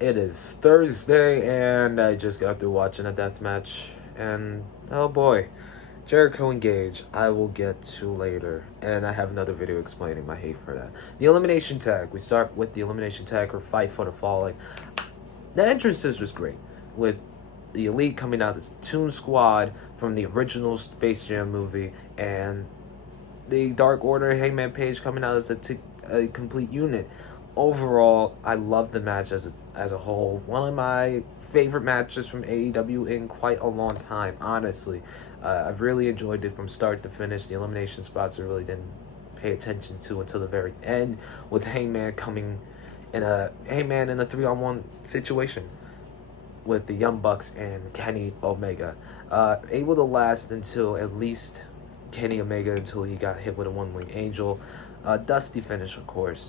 It is Thursday, and I just got through watching a deathmatch, and oh boy, Jericho and Gage, I will get to later, and I have another video explaining my hate for that. The elimination tag. We start with the elimination tag or fight for the falling. The entrances was great, with the Elite coming out as a Toon Squad from the original Space Jam movie, and the Dark Order Hangman Page coming out as a complete unit. Overall, I love the match as a whole. One of my favorite matches from AEW in quite a long time, honestly. I've really enjoyed it from start to finish. The elimination spots I really didn't pay attention to until the very end, with Hangman coming in a 3-on-1 situation with the Young Bucks and Kenny Omega. Able to last until at least Kenny Omega until he got hit with a one-wing angel. Dusty finish, of course.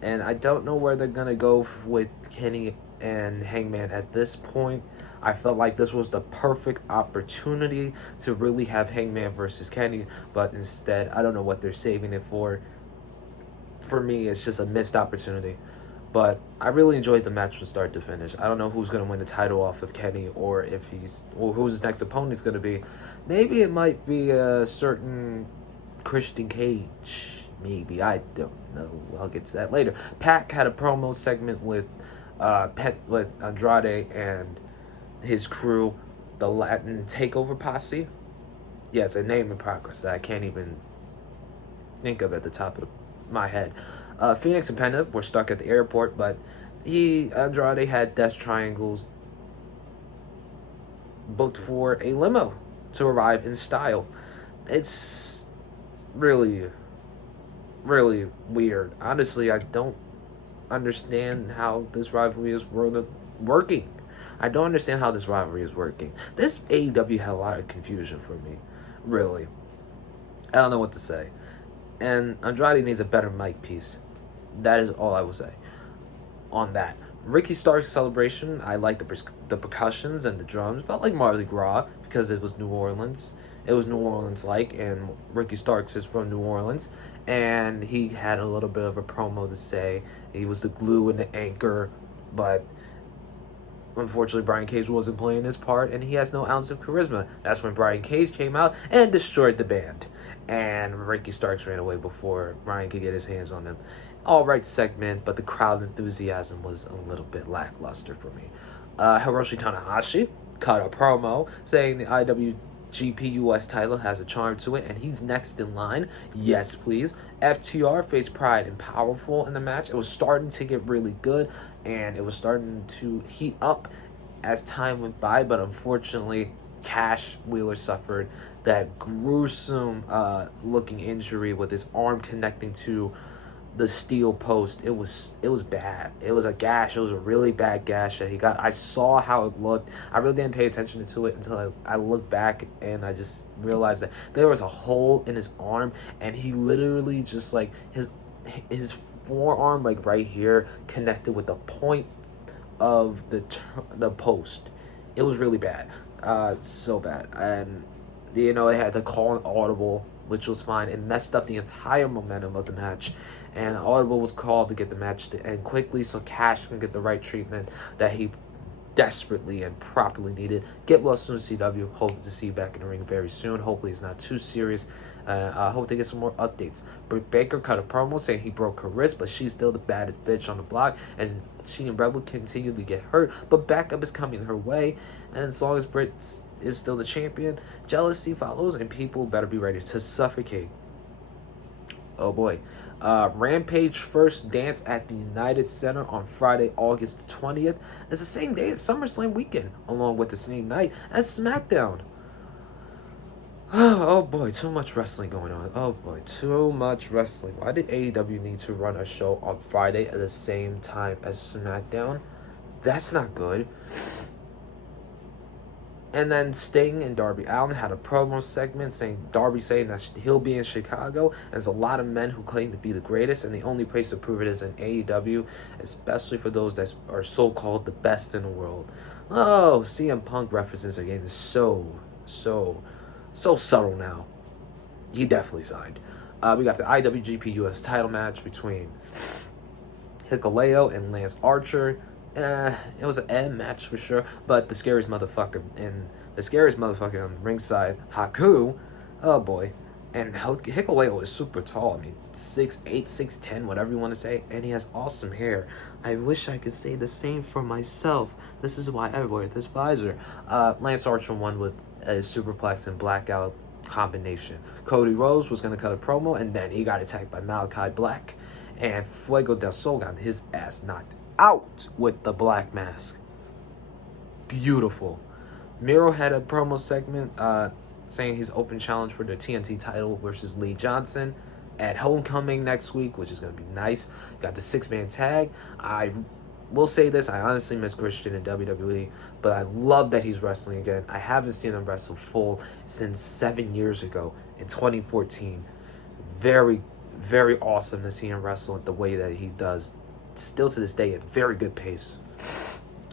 And I don't know where they're going to go with Kenny and Hangman at this point. I felt like this was the perfect opportunity to really have Hangman versus Kenny, but instead, I don't know what they're saving it for. For me, it's just a missed opportunity. But I really enjoyed the match from start to finish. I don't know who's going to win the title off of Kenny, or who's his next opponent's going to be. Maybe it might be a certain Christian Cage. Maybe, I don't know. I'll get to that later. Pac had a promo segment with Andrade and his crew, the Latin Takeover Posse. Yeah, it's a name in progress that I can't even think of at the top of my head. Phoenix and Penta were stuck at the airport, but Andrade had Death Triangles booked for a limo to arrive in style. It's really, really weird. Honestly, I don't understand how this rivalry is working. I don't understand how this rivalry is working. This AEW had a lot of confusion for me. Really. I don't know what to say. And Andrade needs a better mic piece. That is all I will say on that. Ricky Stark's celebration, I like the percussions and the drums. Felt like Mardi Gras because it was New Orleans. It was New Orleans-like, and Ricky Starks is from New Orleans. And he had a little bit of a promo to say. He was the glue and the anchor, but unfortunately Brian Cage wasn't playing his part, and he has no ounce of charisma. That's when Brian Cage came out and destroyed the band. And Ricky Starks ran away before Brian could get his hands on him. Alright segment, but the crowd enthusiasm was a little bit lackluster for me. Hiroshi Tanahashi cut a promo saying the IWGP US title has a charm to it, and he's next in line. Yes, please. FTR faced Pride and Powerful in the match. It was starting to get really good, and it was starting to heat up as time went by, but unfortunately, Cash Wheeler suffered that gruesome looking injury with his arm connecting to the steel post. It was bad. It was a gash. It was a really bad gash that he got. I saw how it looked. I really didn't pay attention to it until I looked back, and I just realized that there was a hole in his arm, and he literally just like his forearm, like right here, connected with the point of the post. It was really bad. So bad. And they had to call an audible, which was fine. It messed up the entire momentum of the match, and an audible was called to get the match to end quickly so Cash can get the right treatment that he desperately and properly needed. Get well soon, CW. Hope to see you back in the ring very soon. Hopefully it's not too serious. I hope to get some more updates. Britt Baker cut a promo saying he broke her wrist, but she's still the baddest bitch on the block, and she and Rebel continue to get hurt, but backup is coming her way, and as long as Britt is still the champion, jealousy follows, and people better be ready to suffocate. Oh boy. Rampage first dance at the United Center on Friday, August 20th. It's the same day as SummerSlam weekend, along with the same night as SmackDown. Oh boy, too much wrestling going on. Oh boy, too much wrestling. Why did AEW need to run a show on Friday at the same time as SmackDown? That's not good. And then Sting and Darby Allin had a promo segment saying that he'll be in Chicago. And there's a lot of men who claim to be the greatest, and the only place to prove it is in AEW, especially for those that are so-called the best in the world. Oh, CM Punk references are getting so subtle now. He definitely signed. We got the IWGP US title match between Hikuleo and Lance Archer. It was an M match for sure, but the scariest motherfucker on the ringside, Haku, oh boy. And Hikuleo is super tall. I mean, 6'8", 6'10", whatever you want to say. And he has awesome hair. I wish I could say the same for myself. This is why I wear this visor. Lance Archer won with a superplex and blackout combination. Cody Rhodes was going to cut a promo, and then he got attacked by Malachi Black. And Fuego del Sol got his ass knocked out with the black mask. Beautiful. Miro had a promo segment saying he's open challenge for the TNT title versus Lee Johnson at Homecoming next week, which is going to be nice. Got the 6-man tag. I will say this, I honestly miss Christian in WWE, but I love that he's wrestling again. I haven't seen him wrestle full since 7 years ago in 2014. Very, very awesome to see him wrestle the way that he does. Still to this day at very good pace.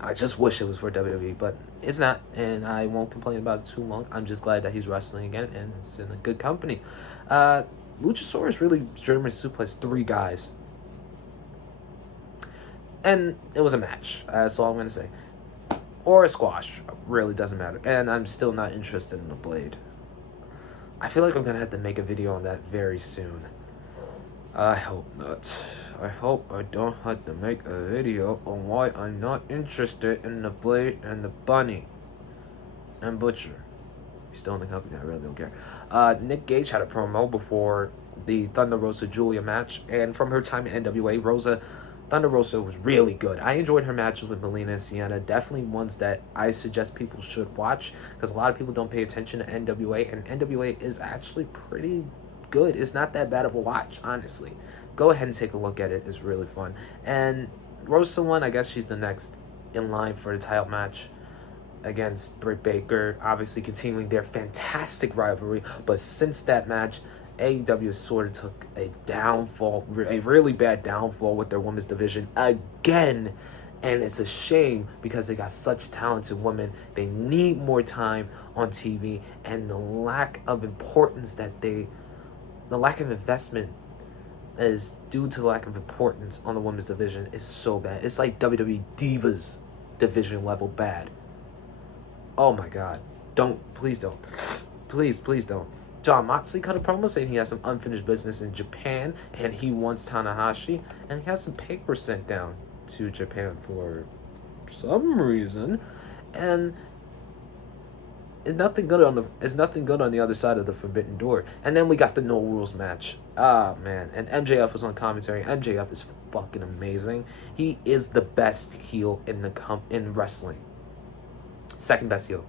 I just wish it was for WWE, but it's not, and I won't complain about it too long. I'm just glad that he's wrestling again, and it's in a good company. Luchasaurus really German suplexed 3 guys. And it was a match. That's all I'm going to say. Or a squash. Really doesn't matter. And I'm still not interested in the Blade. I feel like I'm going to have to make a video on that very soon. I hope not. I hope I don't have to make a video on why I'm not interested in the Blade and the Bunny. And Butcher. He's still in the company, I really don't care. Nick Gage had a promo before the Thunder Rosa Julia match. And from her time in NWA, Thunder Rosa was really good. I enjoyed her matches with Melina and Sienna. Definitely ones that I suggest people should watch. Because a lot of people don't pay attention to NWA. And NWA is actually pretty good. It's not that bad of a watch, honestly. Go ahead and take a look at it. It's really fun. And Rosa won. I guess she's the next in line for the title match against Britt Baker. Obviously continuing their fantastic rivalry. But since that match, AEW sort of took a downfall, a really bad downfall with their women's division again. And it's a shame because they got such talented women. They need more time on TV. And the lack of importance the lack of investment is due to the lack of importance on the women's division is so bad. It's like WWE Divas division level bad. Oh my God. Please don't. Please don't. Jon Moxley cut a promo saying he has some unfinished business in Japan and he wants Tanahashi, and he has some papers sent down to Japan for some reason, and it's nothing good on the other side of the forbidden door. And then we got the No Rules match. Ah, man. And MJF was on commentary. MJF is fucking amazing. He is the best heel in wrestling. Second best heel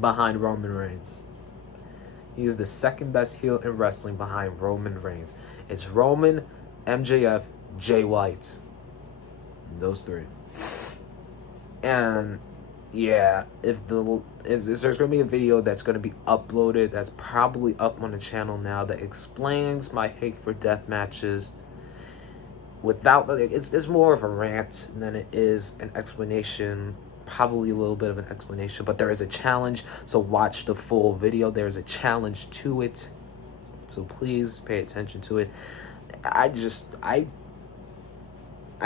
behind Roman Reigns. He is the second best heel in wrestling behind Roman Reigns. It's Roman, MJF, Jay White. Those 3. And yeah, if there's going to be a video that's going to be uploaded, that's probably up on the channel now, that explains my hate for death matches. It's more of a rant than it is an explanation. Probably a little bit of an explanation, but there is a challenge, so watch the full video. There's a challenge to it, so please pay attention to it. I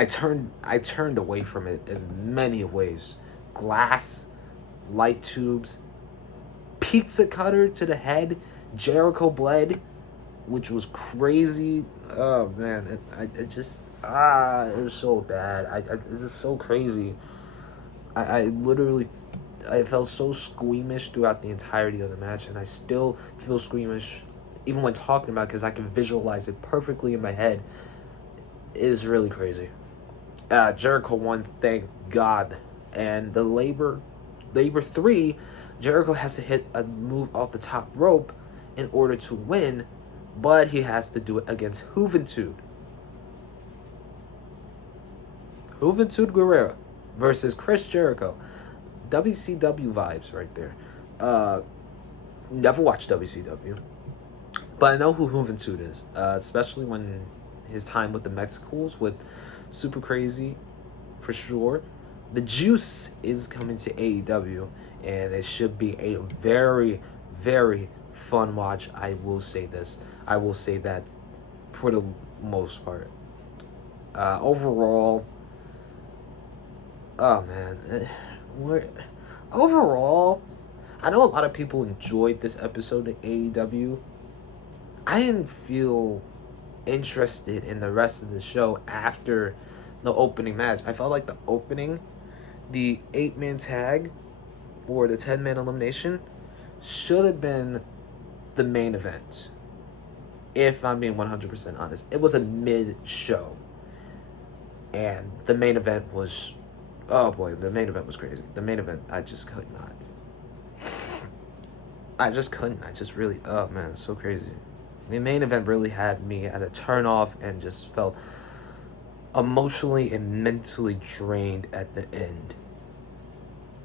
turned away from it in many ways. Glass, light tubes, pizza cutter to the head, Jericho bled, which was crazy. Oh man, it was so bad. It's just so crazy. I felt so squeamish throughout the entirety of the match, and I still feel squeamish even when talking about it because I can visualize it perfectly in my head. It is really crazy. Jericho won, thank God. And the labor 3, Jericho has to hit a move off the top rope in order to win, but he has to do it against Juventud Guerrera versus Chris Jericho. WCW vibes right there. Never watched WCW, but I know who Juventud is, especially when his time with the Mexicals with Super Crazy, for sure. The Juice is coming to AEW, and it should be a very, very fun watch. I will say this. I will say that for the most part. Overall, Oh man, overall, I know a lot of people enjoyed this episode of AEW. I didn't feel interested in the rest of the show after the opening match. I felt like the opening, the 8-man tag or the 10-man elimination, should have been the main event. If I'm being 100% honest, it was a mid-show, and the main event was, oh boy, the main event was crazy. The main event, I just could not. I just couldn't. I just really, oh man, it's so crazy. The main event really had me at a turn off and just felt emotionally and mentally drained at the end.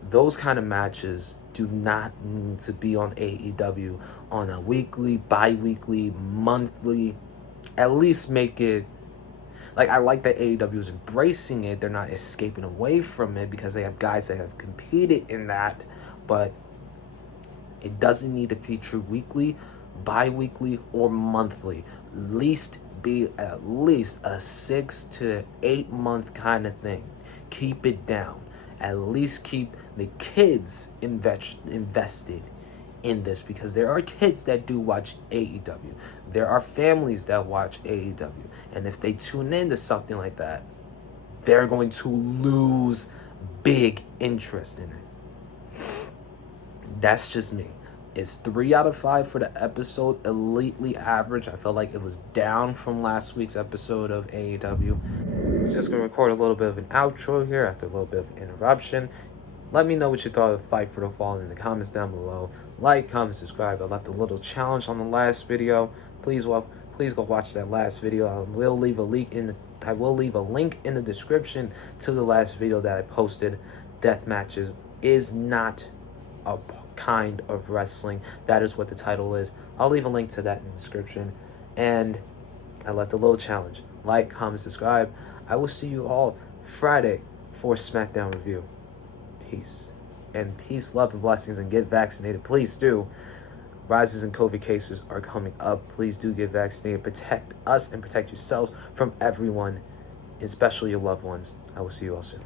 Those kind of matches do not need to be on AEW on a weekly, bi-weekly, monthly. At least make it, like, I like that AEW is embracing it. They're not escaping away from it because they have guys that have competed in that, but it doesn't need to feature weekly, bi-weekly, or monthly. Be at least a 6 to 8 month kind of thing. Keep it down. At least keep the kids invested in this, because there are kids that do watch AEW. There are families that watch AEW. And if they tune into something like that, they're going to lose big interest in it. That's just me. It's 3 out of 5 for the episode. Elitely average. I felt like it was down from last week's episode of AEW. Just gonna record a little bit of an outro here after a little bit of an interruption. Let me know what you thought of Fight for the Fallen in the comments down below. Like, comment, subscribe. I left a little challenge on the last video. Please go watch that last video. I will leave a link in the description to the last video that I posted. Deathmatch is not a kind of wrestling. That is what the title is. I'll leave a link to that in the description. And I left a little challenge. Like, comment, subscribe. I will see you all Friday for SmackDown review. Peace. And peace, love, and blessings, and get vaccinated. Please do. Rises in COVID cases are coming up. Please do get vaccinated. Protect us and protect yourselves from everyone, especially your loved ones. I will see you all soon.